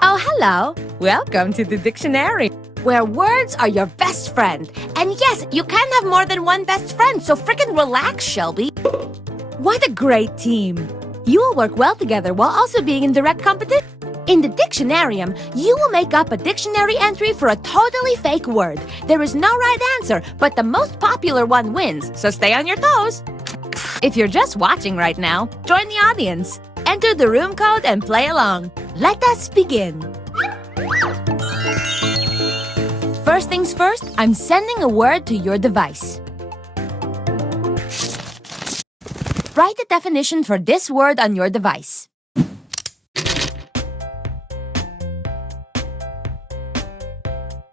Oh, hello! Welcome to the dictionary, where words are your best friend. And yes, you can have more than one best friend, so frickin' relax, Shelby. What a great team! You will work well together while also being in direct competition. In the dictionarium, you will make up a dictionary entry for a totally fake word. There is no right answer, but the most popular one wins, so stay on your toes. If you're just watching right now, join the audience. Enter the room code and play along. Let us begin. First things first, I'm sending a word to your device. Write the definition for this word on your device.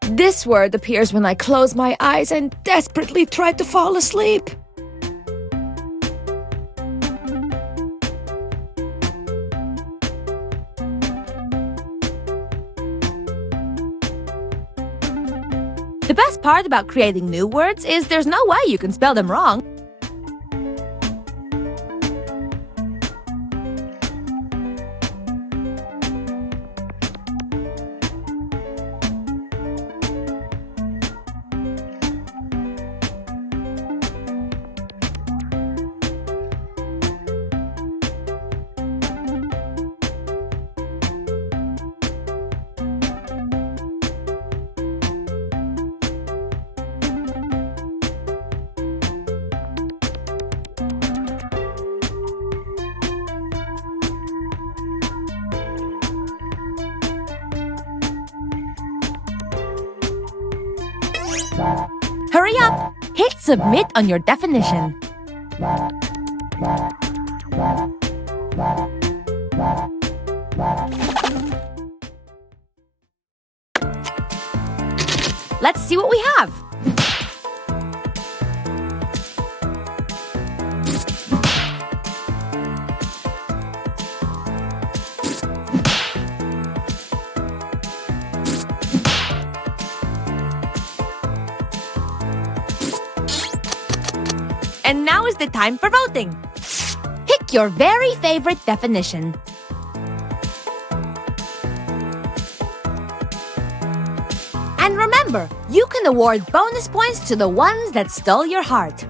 This word appears when I close my eyes and desperately try to fall asleep. The best part about creating new words is there's no way you can spell them wrong. Hurry up! Hit submit on your definition. Let's see what we have. And now is the time for voting. Pick your very favorite definition. And remember, you can award bonus points to the ones that stole your heart.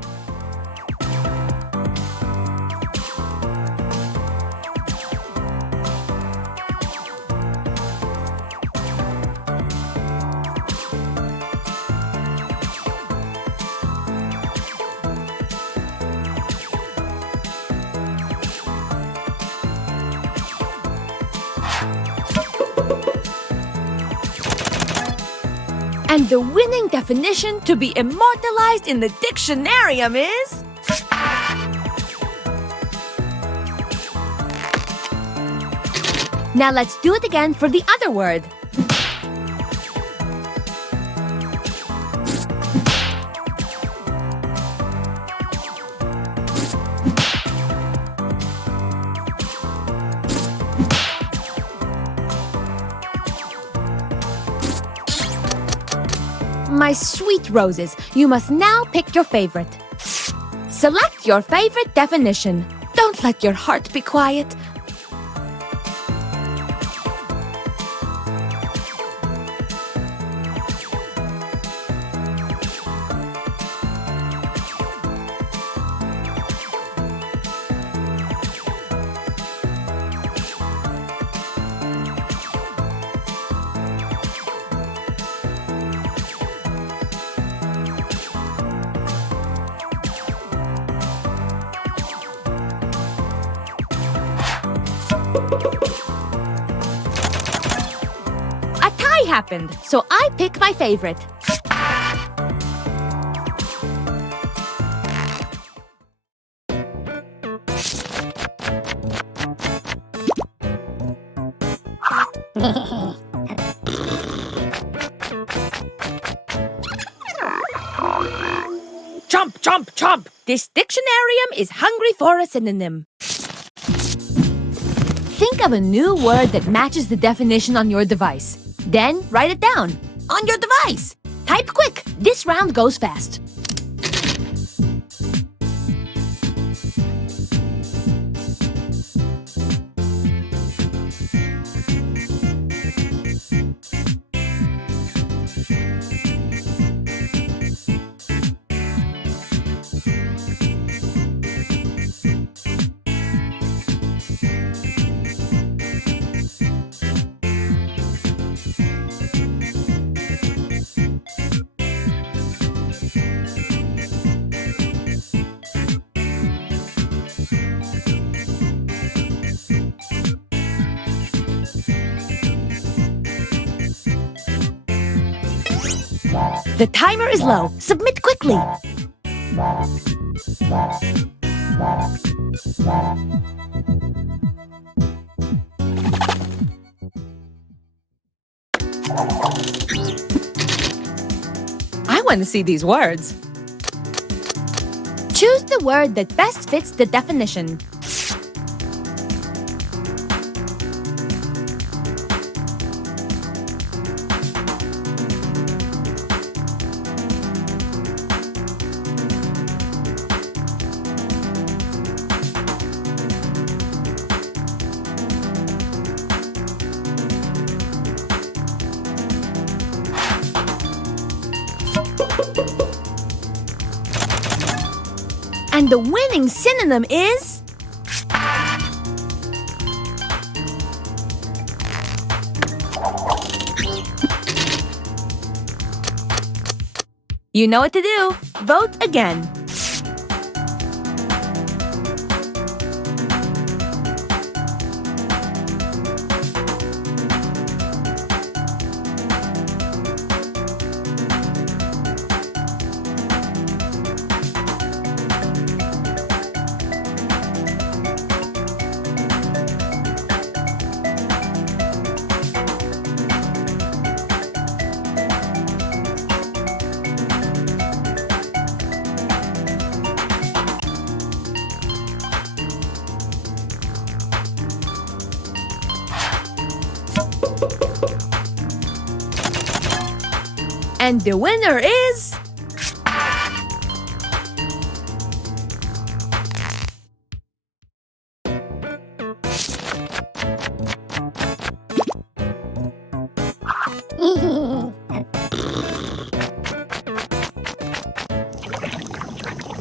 And the winning definition to be immortalized in the dictionarium is... Now let's do it again for the other word. My sweet roses, you must now pick your favorite. Select your favorite definition. Don't let your heart be quiet. A tie happened, so I pick my favorite. Chomp, chomp, chomp! This dictionarium is hungry for a synonym. Think of a new word that matches the definition on your device. Then write it down on your device. Type quick. This round goes fast. The timer is low. Submit quickly. I want to see these words. Choose the word that best fits the definition. And the winning synonym is... You know what to do. Vote again. And the winner is...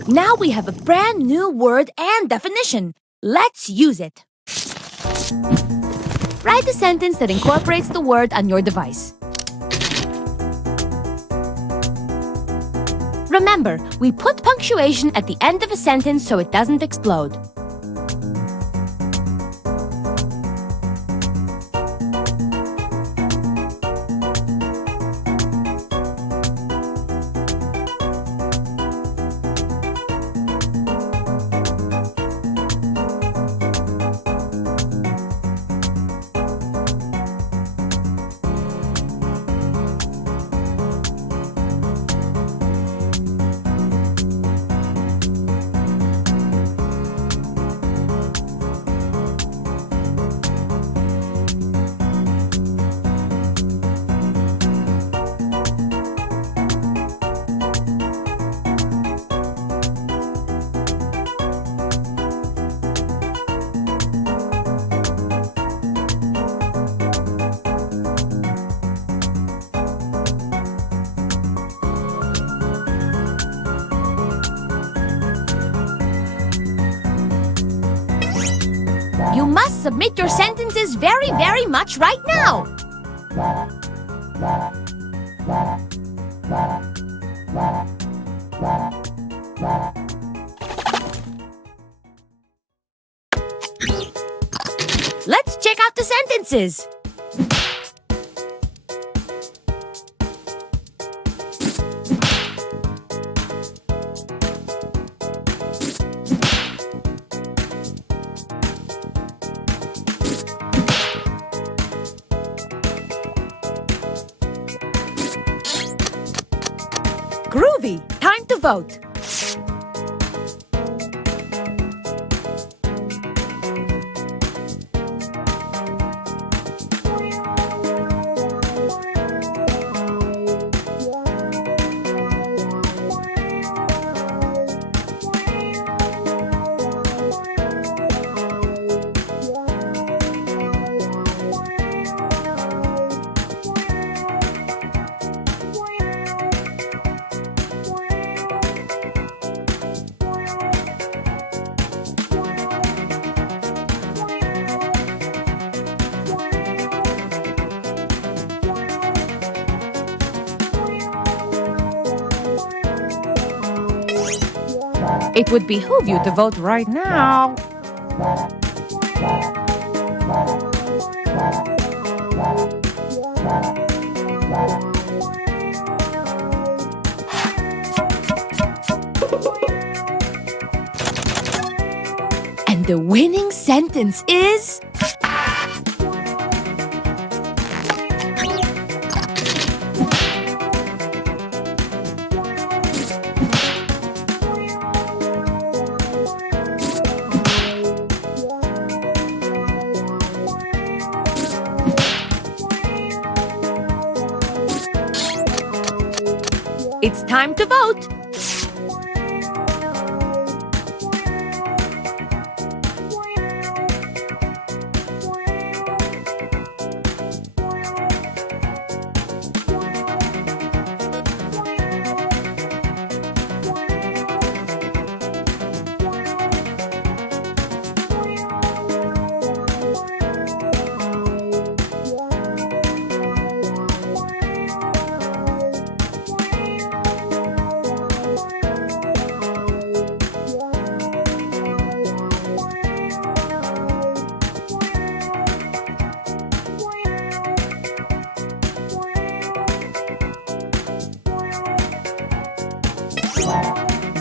Now we have a brand new word and definition. Let's use it. Write a sentence that incorporates the word on your device. Remember, we put punctuation at the end of a sentence so it doesn't explode. You must submit your sentences very, very much right now. Let's check out the sentences. Groovy! Time to vote. It would behoove you to vote right now. And the winning sentence is... It's time to vote!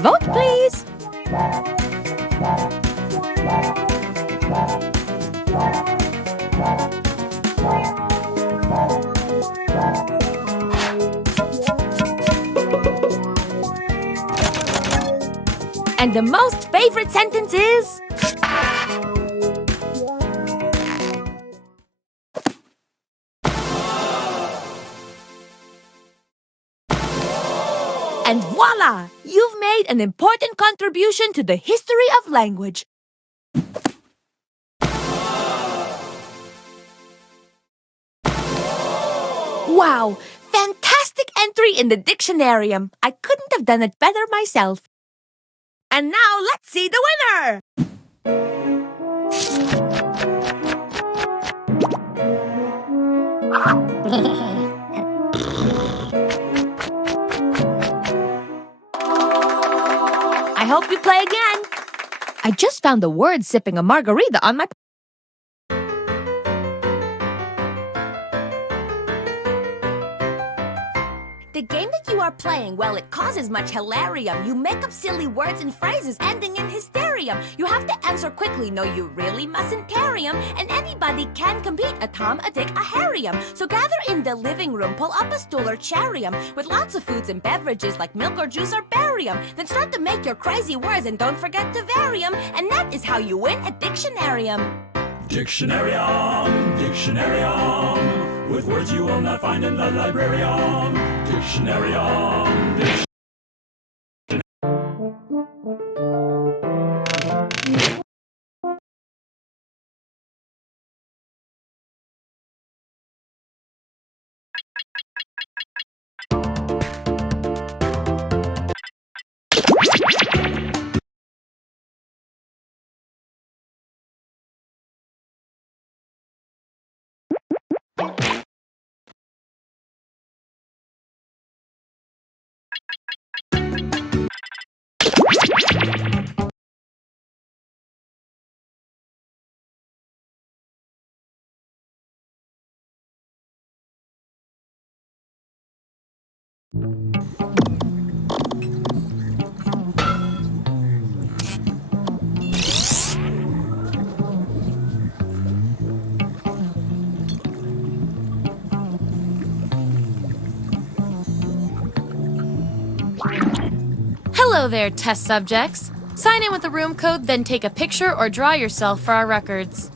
Vote, please! And the most favorite sentence is... And voila! You've made an important contribution to the history of language. Wow! Fantastic entry in the dictionarium. I couldn't have done it better myself. And now let's see the winner! I hope you play again. I just found the word sipping a margarita on my... The game that you are playing, well, it causes much hilarium. You make up silly words and phrases ending in hysterium. You have to answer quickly, no, you really mustn't parry 'em. And anybody can compete, a Tom, a Dick, a Harry'em. So gather in the living room, pull up a stool or charium with lots of foods and beverages like milk or juice or barium. Then start to make your crazy words and don't forget to vary 'em. And that is how you win a dictionarium. Dictionarium, dictionarium, with words you will not find in the librarium. Dictionarium, dictionarium. Hello there, test subjects. Sign in with the room code, then take a picture or draw yourself for our records.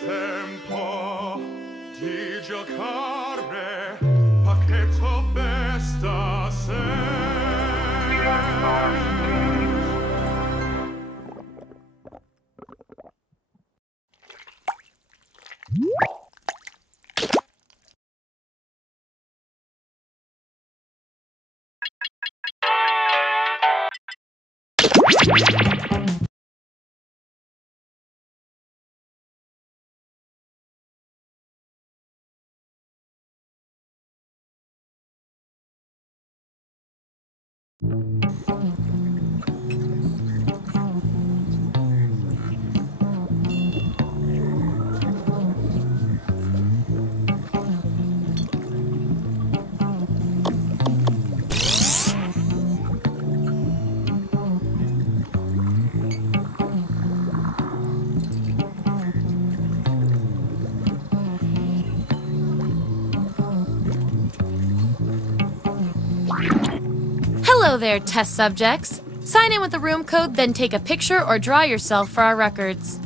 tempo di giocare, pacchetto festa se. Hello there, test subjects. Sign in with the room code, then take a picture or draw yourself for our records.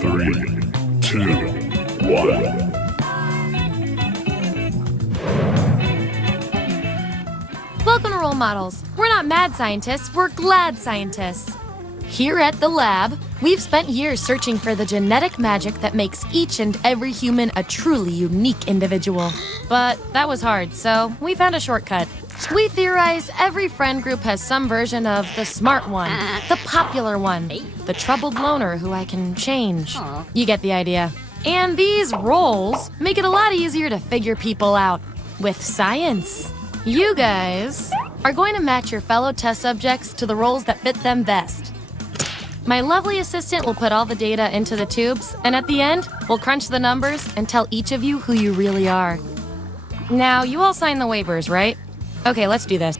Three, two, one. Welcome to Role Models. We're not mad scientists, we're glad scientists. Here at the lab, we've spent years searching for the genetic magic that makes each and every human a truly unique individual. But that was hard, so we found a shortcut. We theorize every friend group has some version of the smart one, the popular one, the troubled loner who I can change. You get the idea. And these roles make it a lot easier to figure people out with science. You guys are going to match your fellow test subjects to the roles that fit them best. My lovely assistant will put all the data into the tubes, and at the end, we'll crunch the numbers and tell each of you who you really are. Now, you all signed the waivers, right? Okay, let's do this.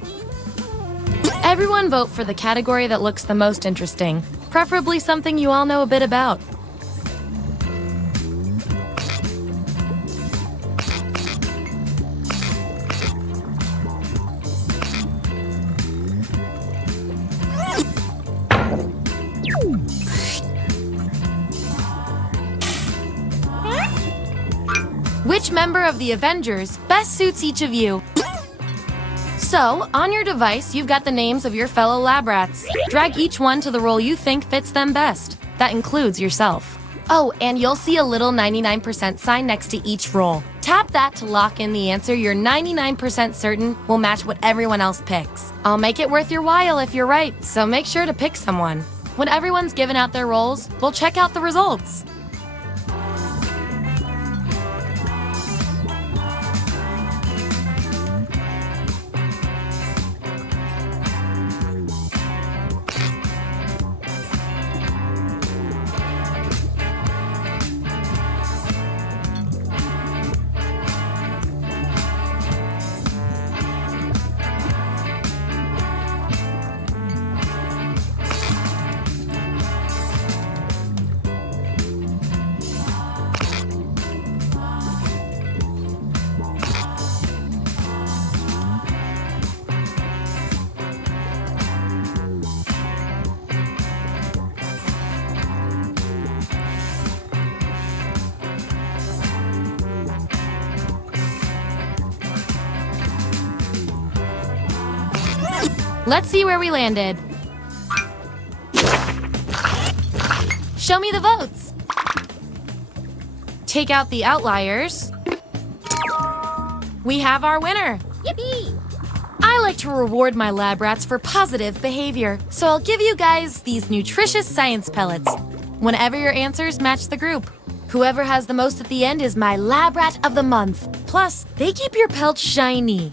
Everyone vote for the category that looks the most interesting, preferably something you all know a bit about. Which member of the Avengers best suits each of you? So, on your device, you've got the names of your fellow lab rats. Drag each one to the role you think fits them best. That includes yourself. Oh, and you'll see a little 99% sign next to each role. Tap that to lock in the answer you're 99% certain will match what everyone else picks. I'll make it worth your while if you're right, so make sure to pick someone. When everyone's given out their roles, we'll check out the results. Let's see where we landed. Show me the votes. Take out the outliers. We have our winner. Yippee! I like to reward my lab rats for positive behavior, so I'll give you guys these nutritious science pellets whenever your answers match the group. Whoever has the most at the end is my lab rat of the month. Plus, they keep your pelts shiny.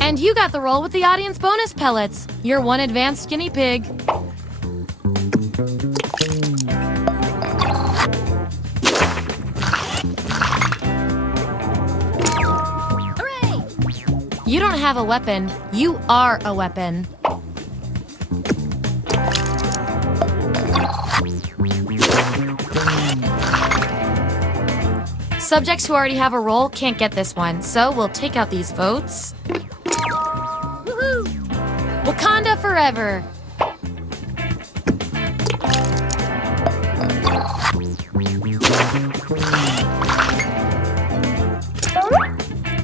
And you got the role with the audience bonus pellets. You're one advanced guinea pig. You don't have a weapon. You are a weapon. Subjects who already have a role can't get this one, so we'll take out these votes. Woohoo! Wakanda forever!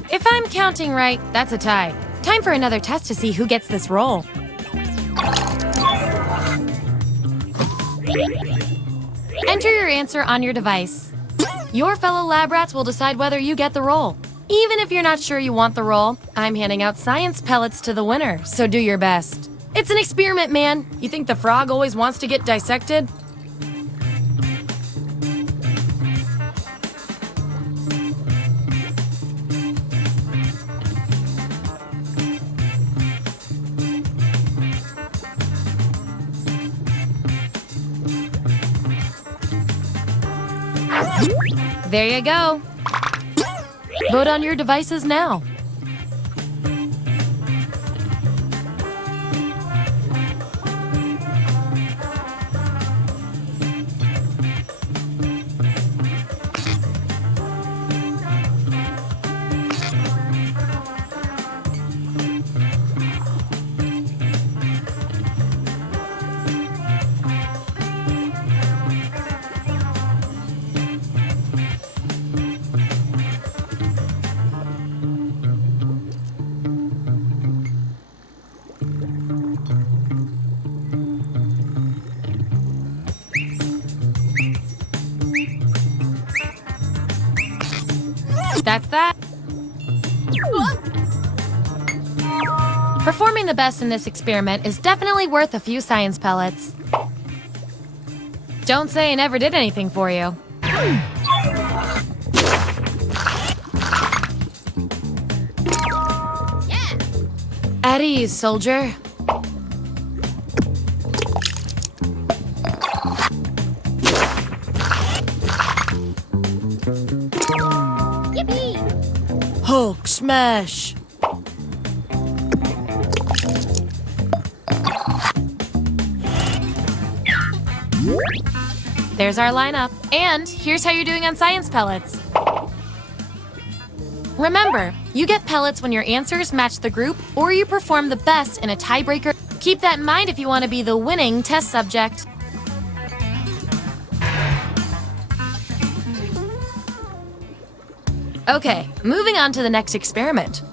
If I'm counting right, that's a tie. Time for another test to see who gets this role. Enter your answer on your device. Your fellow lab rats will decide whether you get the role. Even if you're not sure you want the role, I'm handing out science pellets to the winner, so do your best. It's an experiment, man. You think the frog always wants to get dissected? There you go. Vote on your devices now. That's that. Performing the best in this experiment is definitely worth a few science pellets. Don't say I never did anything for you. Yeah! At ease, soldier. Yippee! Hulk smash! There's our lineup. And here's how you're doing on science pellets. Remember, you get pellets when your answers match the group or you perform the best in a tiebreaker. Keep that in mind if you want to be the winning test subject. Okay, moving on to the next experiment.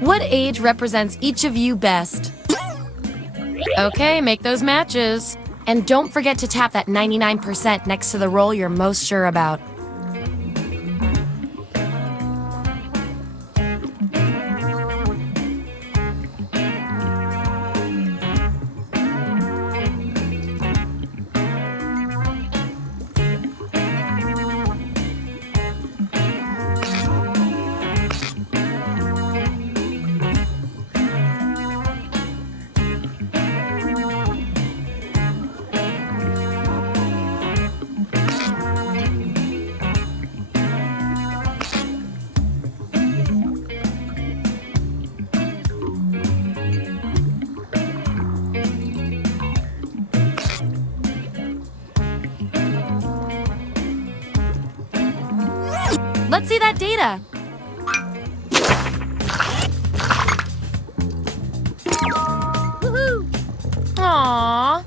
What age represents each of you best? Okay, make those matches. And don't forget to tap that 99% next to the role you're most sure about. Let's see that data. Woohoo! Aww.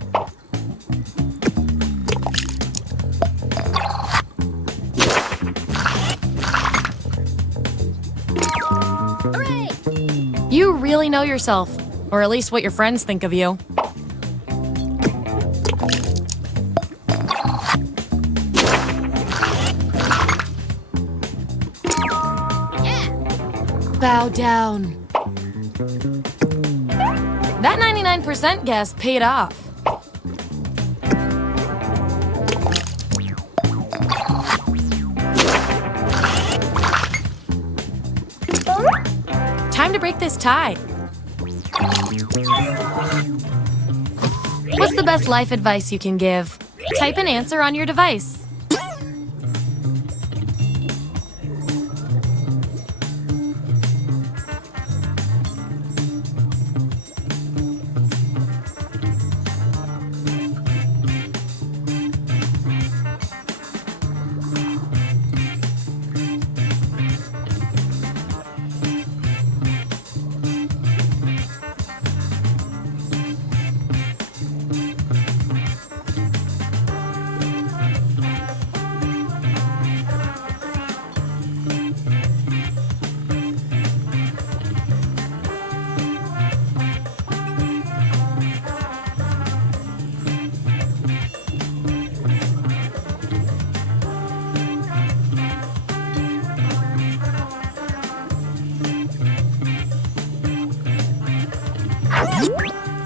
Hooray! You really know yourself, or at least what your friends think of you. Bow down. That 99% guess paid off. Time to break this tie. What's the best life advice you can give? Type an answer on your device.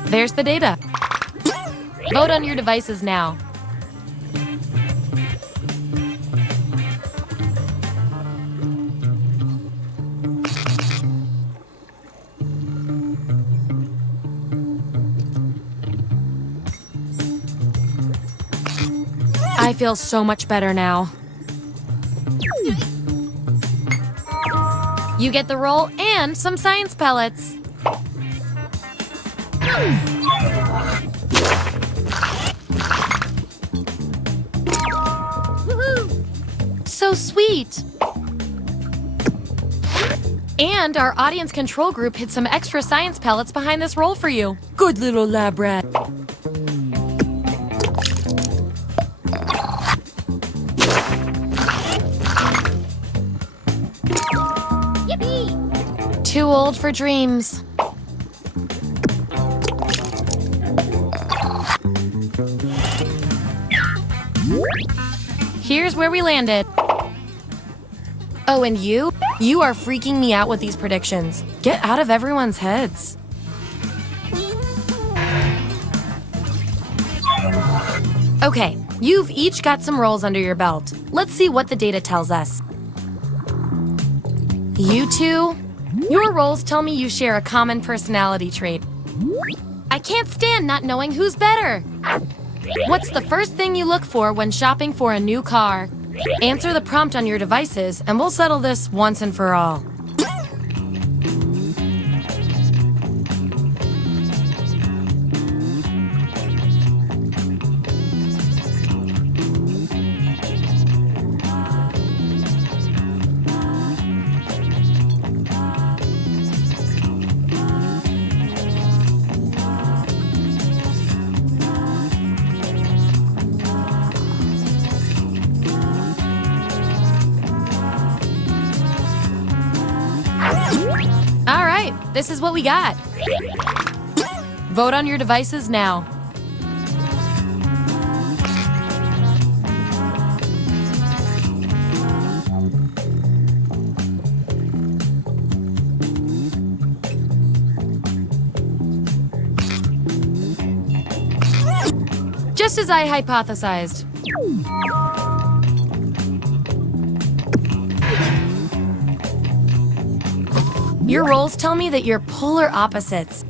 There's the data. Vote on your devices now. I feel so much better now. You get the roll and some science pellets. So sweet. And our audience control group hid some extra science pellets behind this roll for you. Good little lab rat. Yippee! Too old for dreams. Here's where we landed. Oh, and you? You are freaking me out with these predictions. Get out of everyone's heads. Okay, you've each got some rolls under your belt. Let's see what the data tells us. You two? Your rolls tell me you share a common personality trait. I can't stand not knowing who's better. What's the first thing you look for when shopping for a new car? Answer the prompt on your devices, and we'll settle this once and for all. All right, this is what we got. Vote on your devices now. Just as I hypothesized. Your rolls tell me that you're polar opposites.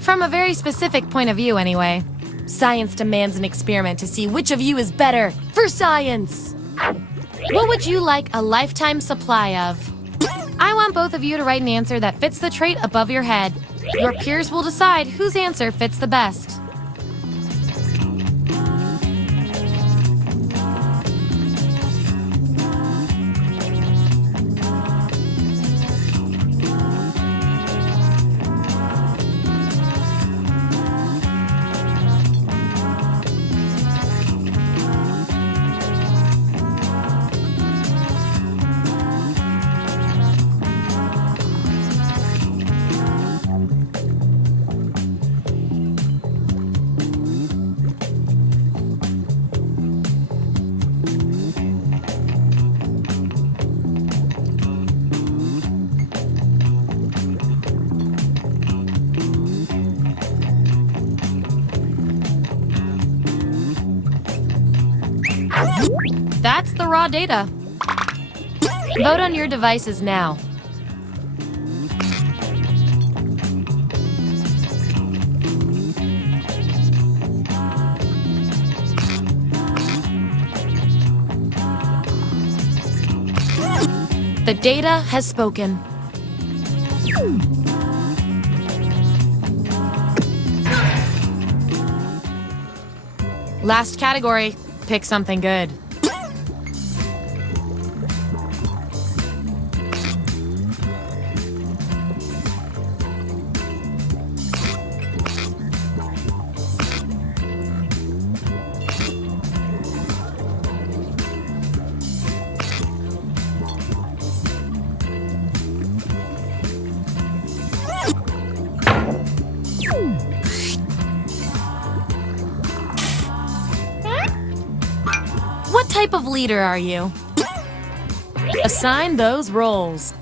From a very specific point of view, anyway. Science demands an experiment to see which of you is better. For science! What would you like a lifetime supply of? I want both of you to write an answer that fits the trait above your head. Your peers will decide whose answer fits the best. That's the raw data. Vote on your devices now. The data has spoken. Last category. Pick something good. What type of leader are you? Assign those roles.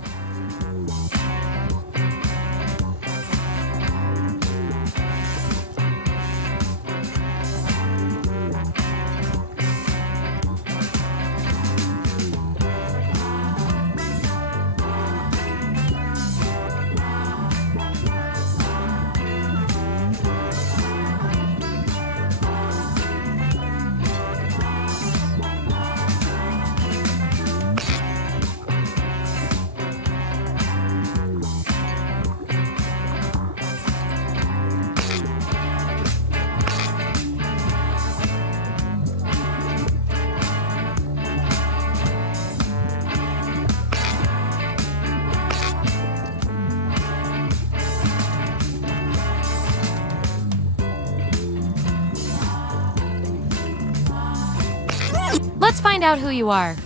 Let's find out who you are.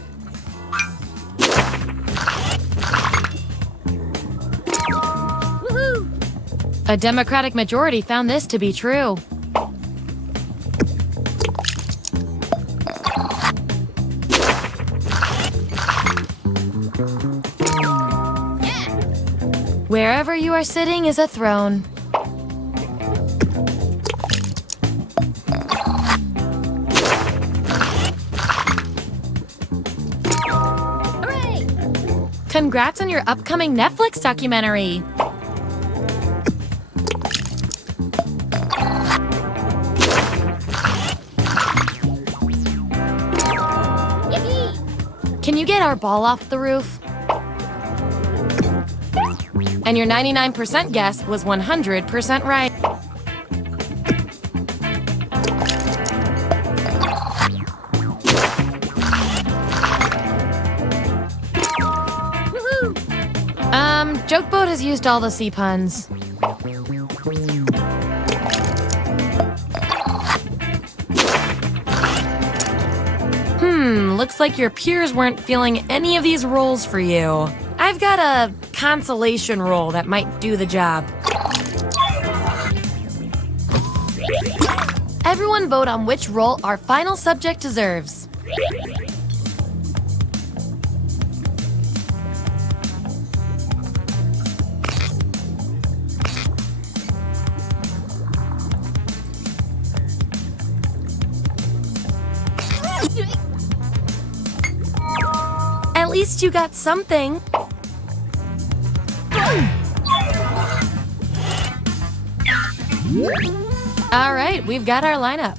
Woohoo! A Democratic majority found this to be true. Wherever you are sitting is a throne. Congrats on your upcoming Netflix documentary! Yippee! Can you get our ball off the roof? And your 99% guess was 100% right. Joke Boat has used all the C puns. Looks like your peers weren't feeling any of these roles for you. I've got a consolation role that might do the job. Everyone vote on which role our final subject deserves. At least you got something. All right, we've got our lineup.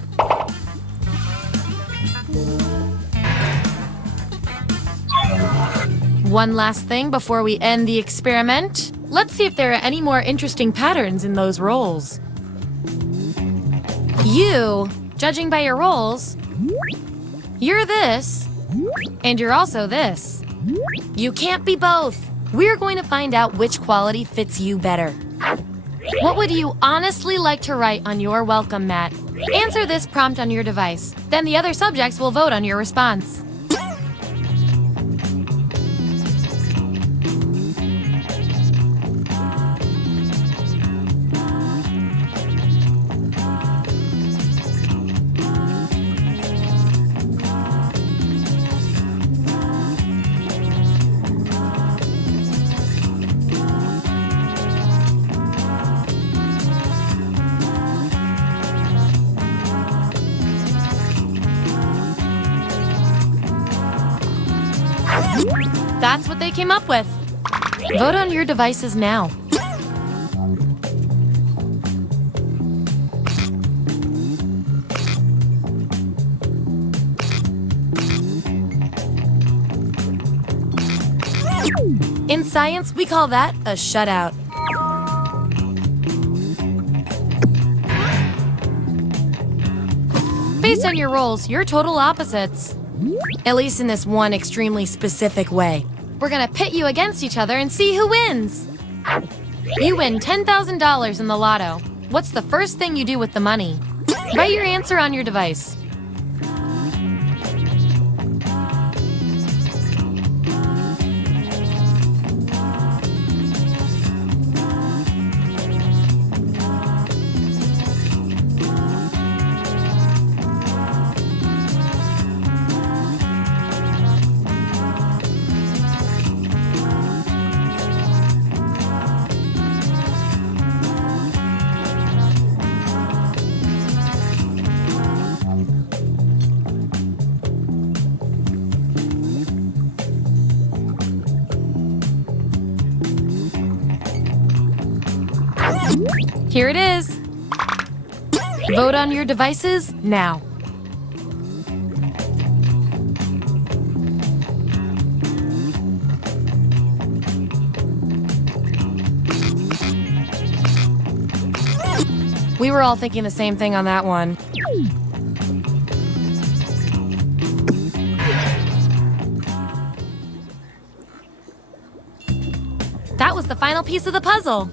One last thing before we end the experiment. Let's see if there are any more interesting patterns in those roles. You, judging by your roles, you're this, and you're also this. You can't be both. We're going to find out which quality fits you better. What would you honestly like to write on your welcome mat? Answer this prompt on your device. Then the other subjects will vote on your response. That's what they came up with. Vote on your devices now. In science, we call that a shutout. Based on your roles, you're total opposites. At least in this one extremely specific way. We're gonna pit you against each other and see who wins. You win $10,000 in the lotto. What's the first thing you do with the money? Write your answer on your device. Here it is. Vote on your devices now. We were all thinking the same thing on that one. That was the final piece of the puzzle.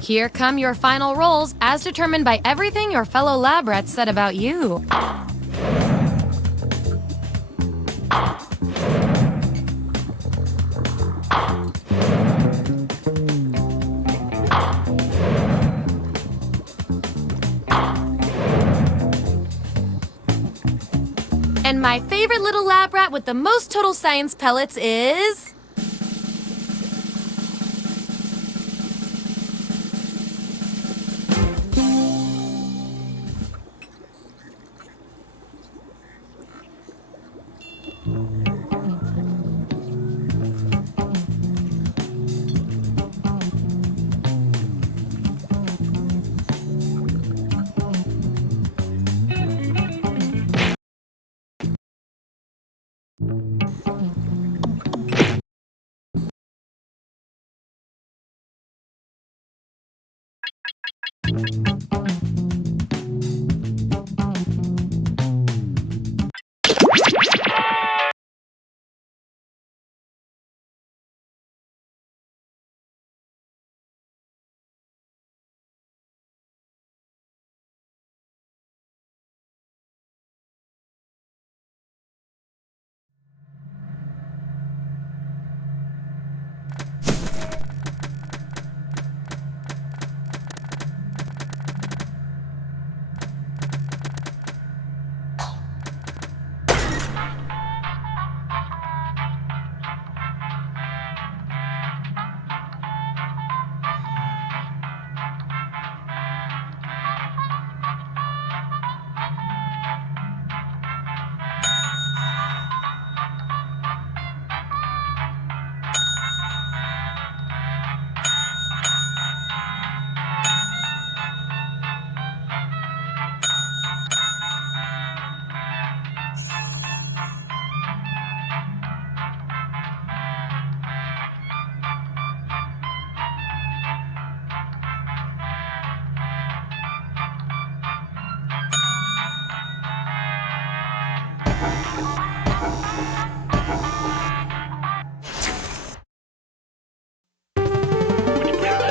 Here come your final roles as determined by everything your fellow lab rats said about you. And my favorite little lab rat with the most total science pellets is...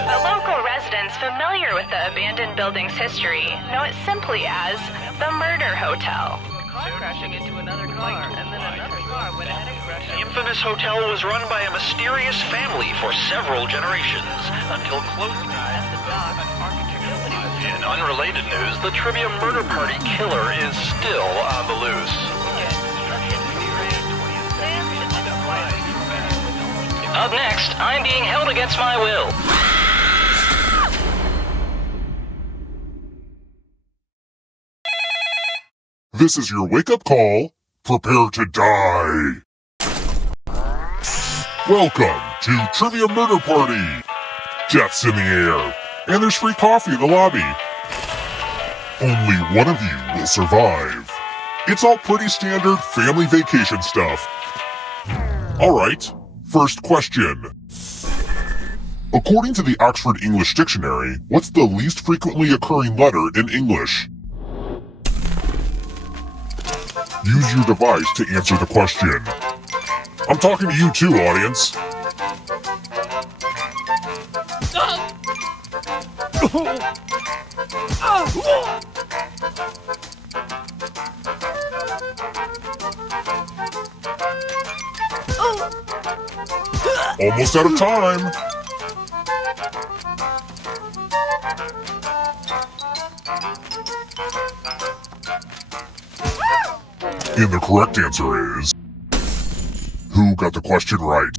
The local residents familiar with the abandoned building's history know it simply as the Murder Hotel. Crashing into another car, and then another car went ahead and crashed. The infamous hotel was run by a mysterious family for several generations, until close At the dock, in unrelated news, the trivia murder party killer is still on the loose. Up next, I'm being held against my will. This is your wake-up call. Prepare to die. Welcome to Trivia Murder Party! Death's in the air, and there's free coffee in the lobby. Only one of you will survive. It's all pretty standard family vacation stuff. Alright, first question. According to the Oxford English Dictionary, what's the least frequently occurring letter in English? Use your device to answer the question. I'm talking to you too, audience. Almost out of time. And the correct answer is... Who got the question right?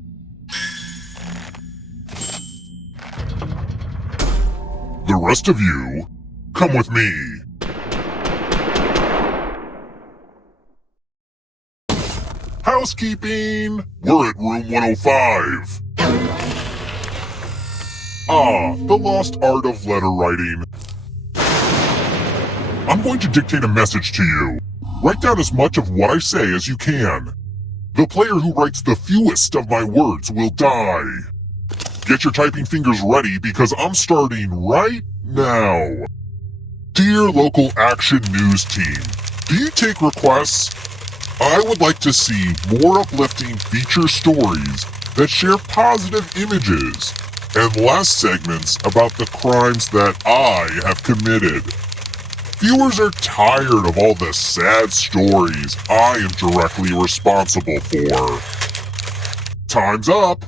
The rest of you, come with me. Housekeeping! We're at room 105. The lost art of letter writing. I'm going to dictate a message to you. Write down as much of what I say as you can. The player who writes the fewest of my words will die. Get your typing fingers ready because I'm starting right now. Dear local action news team, do you take requests? I would like to see more uplifting feature stories that share positive images and less segments about the crimes that I have committed. Viewers are tired of all the sad stories I am directly responsible for. Time's up!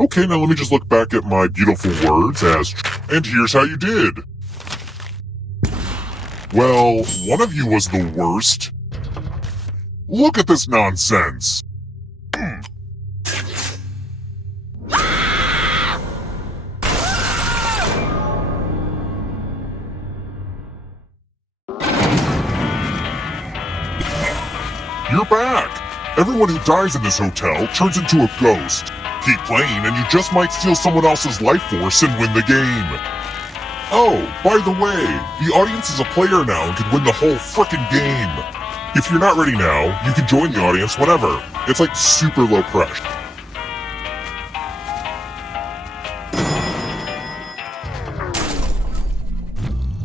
Okay, now let me just look back at my beautiful words and here's how you did. Well, one of you was the worst. Look at this nonsense. You're back! Everyone who dies in this hotel turns into a ghost. Keep playing and you just might steal someone else's life force and win the game. Oh, by the way, the audience is a player now and can win the whole frickin' game. If you're not ready now, you can join the audience whenever. It's like super low pressure.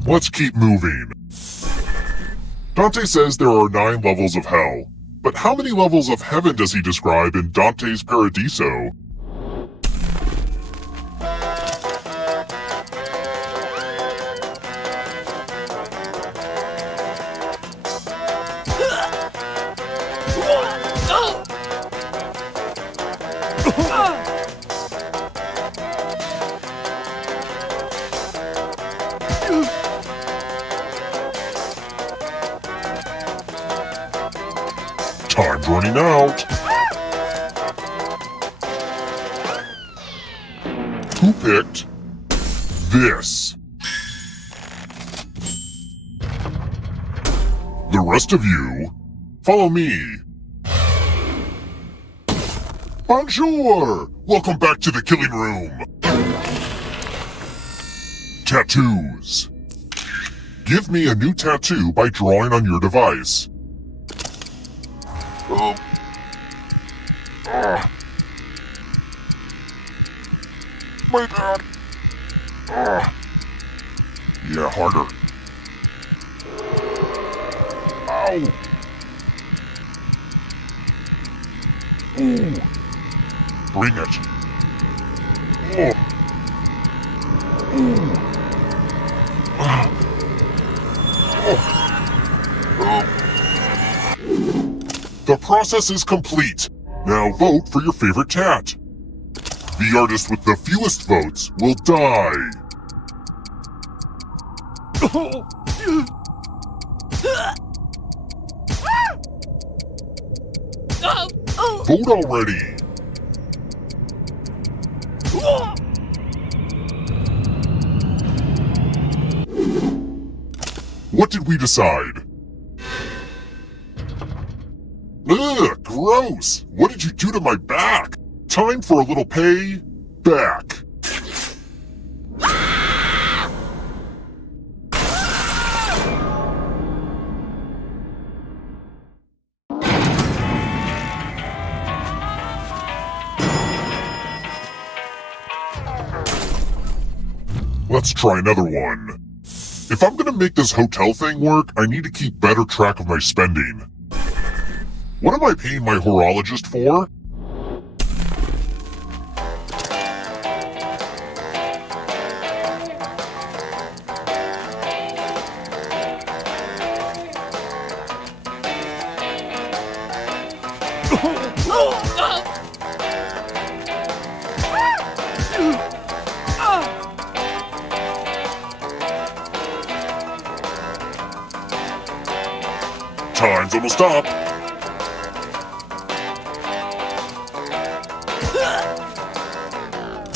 Let's keep moving. Dante says there are 9 levels of hell. But how many levels of heaven does he describe in Dante's Paradiso? Time's running out. Who picked this? The rest of you, follow me. Bonjour! Welcome back to the killing room. Tattoos. Give me a new tattoo by drawing on your device. My bad. Yeah, harder. Ow. Ooh. Bring it. Ooh. The process is complete. Now vote for your favorite tat. The artist with the fewest votes will die. Vote already. What did we decide? Ugh, gross! What did you do to my back? Time for a little pay back. Let's try another one. If I'm gonna make this hotel thing work, I need to keep better track of my spending. What am I paying my horologist for? Time's almost up.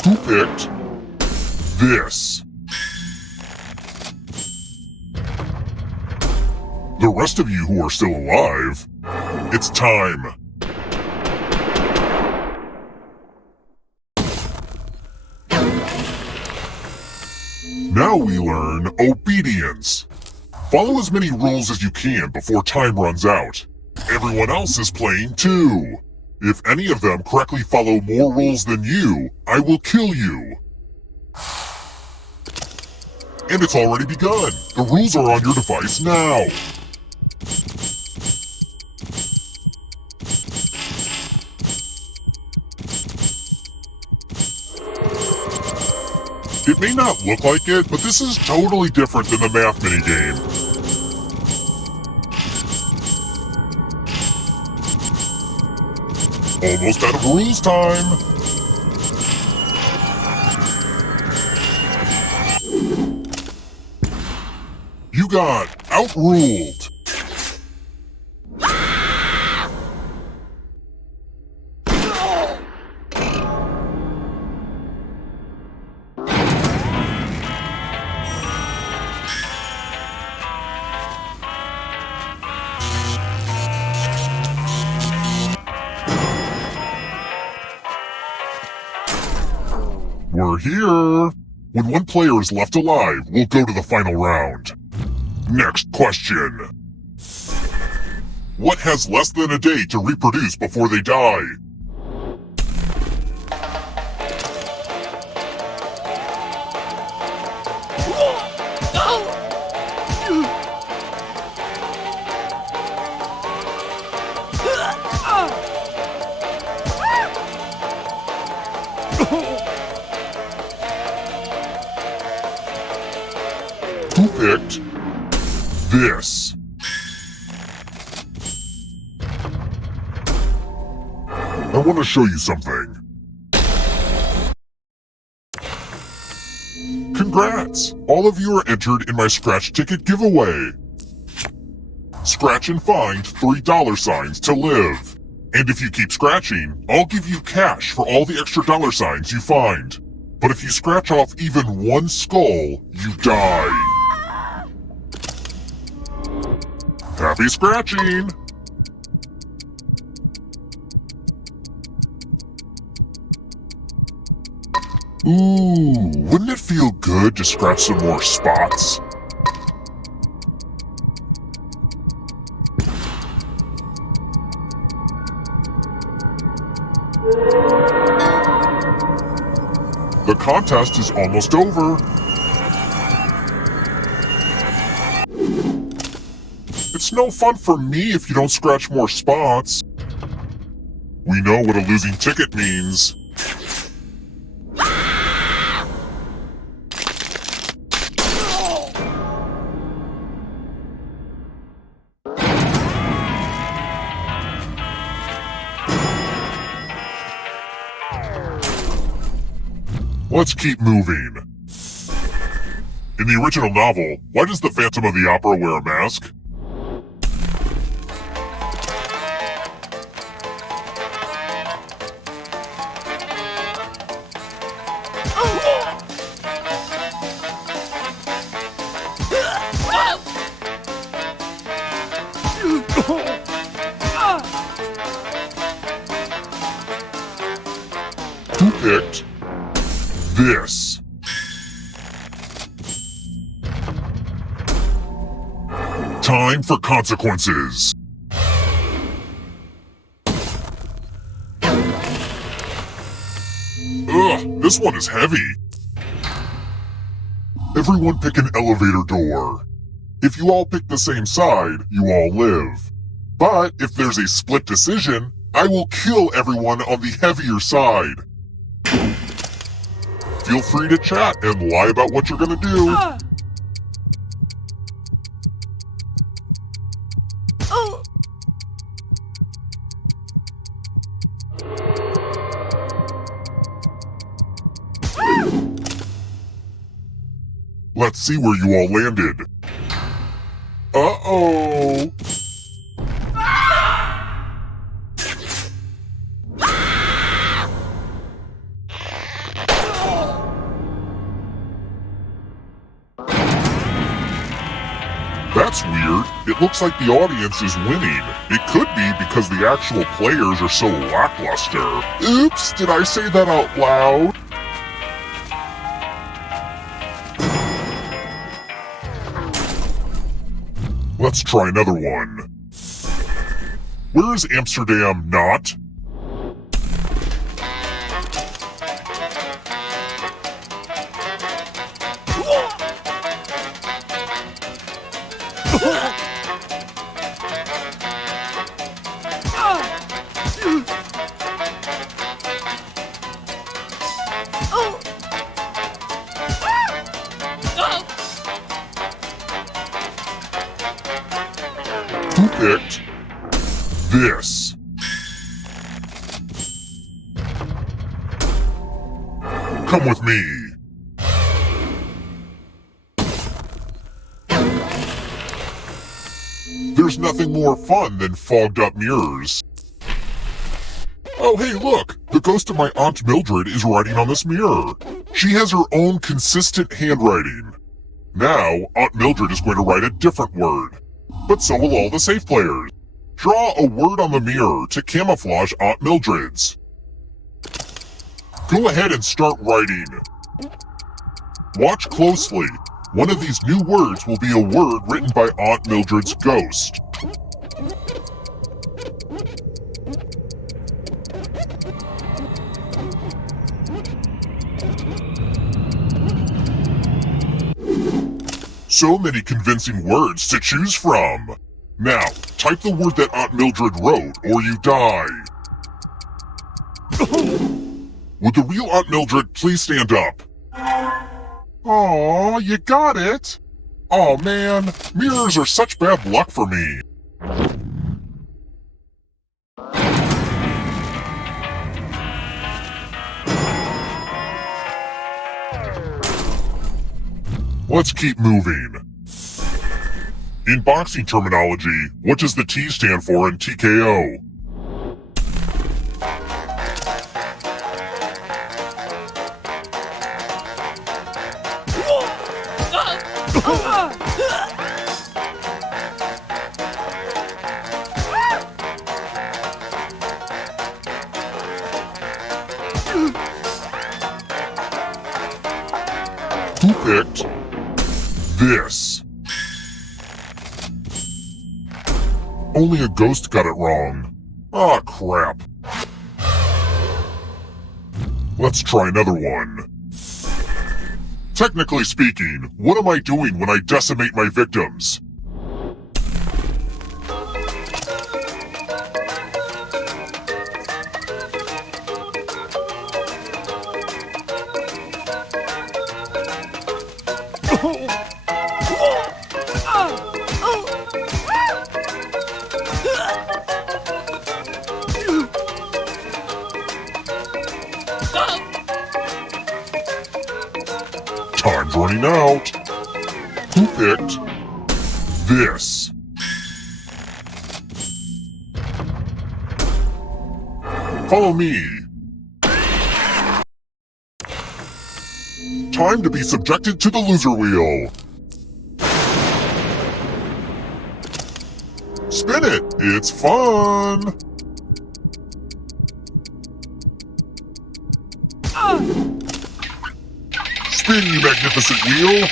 Who picked this? The rest of you who are still alive, it's time. Now we learn obedience. Follow as many rules as you can before time runs out. Everyone else is playing too. If any of them correctly follow more rules than you, I will kill you. And it's already begun. The rules are on your device now. It may not look like it, but this is totally different than the math minigame. Almost out of rules time. You got outruled. We're here! When one player is left alive, we'll go to the final round. Next question. What has less than a day to reproduce before they die? Who picked this? I want to show you something. Congrats! All of you are entered in my scratch ticket giveaway. Scratch and find $3 to live. And if you keep scratching, I'll give you cash for all the extra $signs you find. But if you scratch off even one skull, you die. Happy scratching! Ooh, wouldn't it feel good to scratch some more spots? The contest is almost over. It's no fun for me if you don't scratch more spots. We know what a losing ticket means. Let's keep moving. In the original novel, why does the Phantom of the Opera wear a mask? picked this? Time for consequences. Ugh, this one is heavy. Everyone pick an elevator door. If you all pick the same side, you all live. But if there's a split decision, I will kill everyone on the heavier side. Feel free to chat and lie about what you're gonna do. Let's see where you all landed. Uh-oh. That's weird. It looks like the audience is winning. It could be because the actual players are so lackluster. Oops, did I say that out loud? Let's try another one. Where is Amsterdam not? Who picked this? Come with me. There's nothing more fun than fogged up mirrors. Oh hey look, the ghost of my Aunt Mildred is writing on this mirror. She has her own consistent handwriting. Now, Aunt Mildred is going to write a different word. But so will all the safe players. Draw a word on the mirror to camouflage Aunt Mildred's. Go ahead and start writing. Watch closely. One of these new words will be a word written by Aunt Mildred's ghost. So many convincing words to choose from. Now, type the word that Aunt Mildred wrote, or you die. Would the real Aunt Mildred please stand up? Aw, you got it! Aw man, mirrors are such bad luck for me. Let's keep moving. In boxing terminology, what does the T stand for in TKO? Who picked this? Only a ghost got it wrong. Aw, crap. Let's try another one. Technically speaking, what am I doing when I decimate my victims? Time's running out. Who picked this? Follow me. Time to be subjected to the loser wheel. Spin it. It's fun. Spin, you magnificent wheel!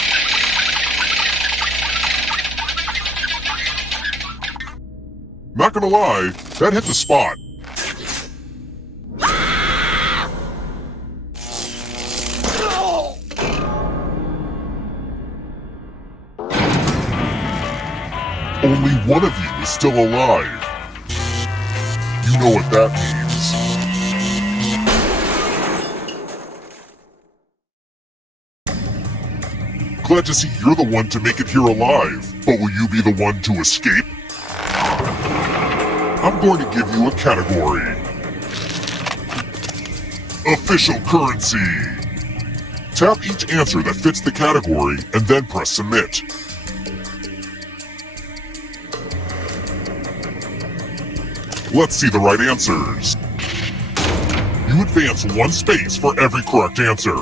Not gonna lie, that hit the spot. Only one of you is still alive. You know what that means. Glad to see you're the one to make it here alive, but will you be the one to escape? I'm going to give you a category. Official currency. Tap each answer that fits the category and then press submit. Let's see the right answers. You advance 1 space for every correct answer.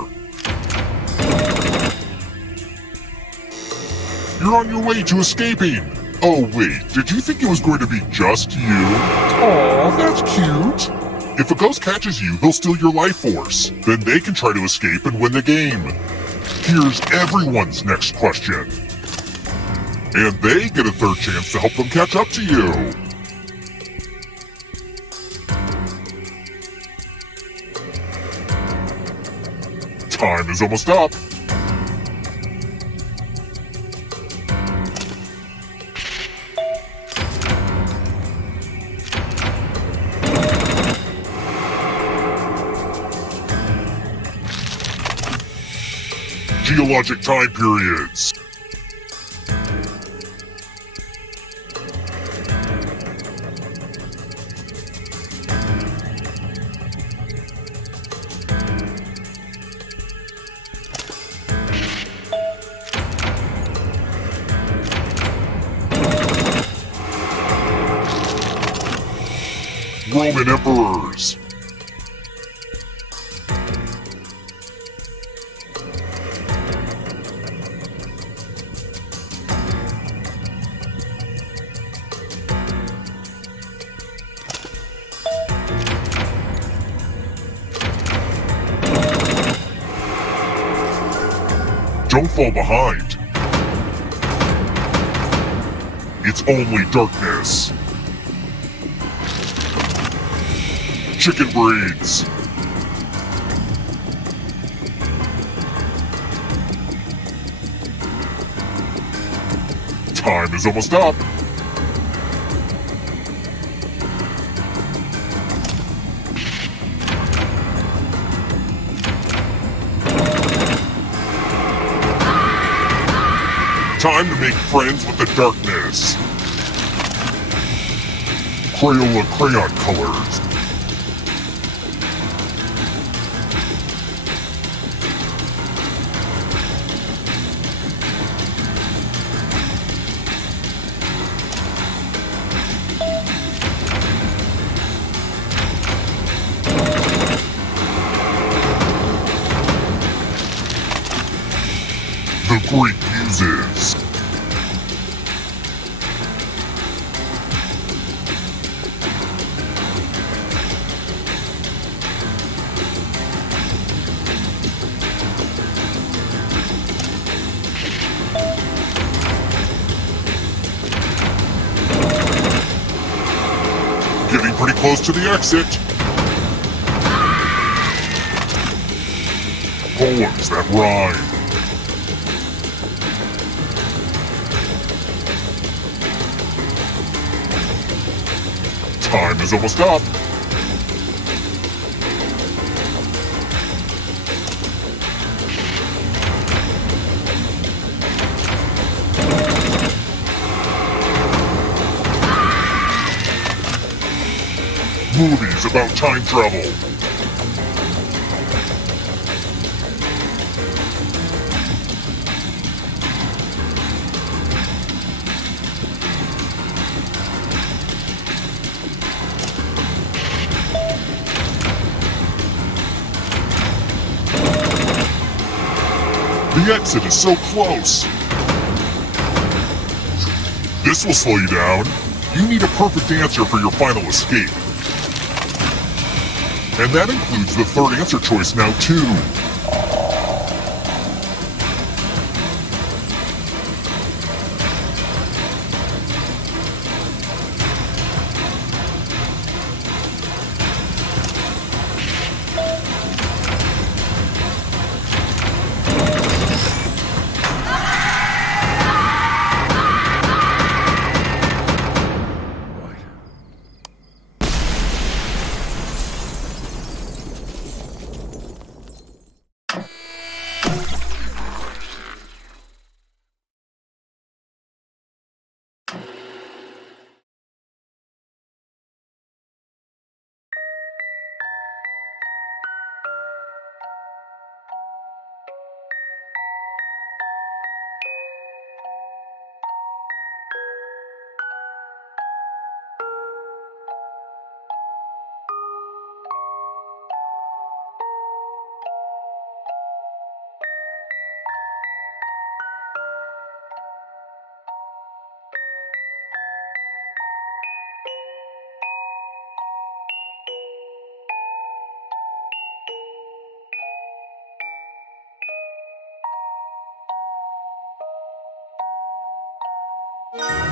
You're on your way to escaping. Oh wait, did you think it was going to be just you? Aw, that's cute. If a ghost catches you, they'll steal your life force. Then they can try to escape and win the game. Here's everyone's next question. And they get a third chance to help them catch up to you. Time is almost up. Geologic time periods. Roman emperors. Don't fall behind. It's only darkness. Chicken breeds. Time is almost up. Time to make friends with the darkness. Crayola crayon colors. The Great Muses. Getting pretty close to the exit. Poems that rhyme. Time is almost up. Movies about time travel. The exit is so close. This will slow you down. You need a perfect answer for your final escape. And that includes the third answer choice now too. Bye.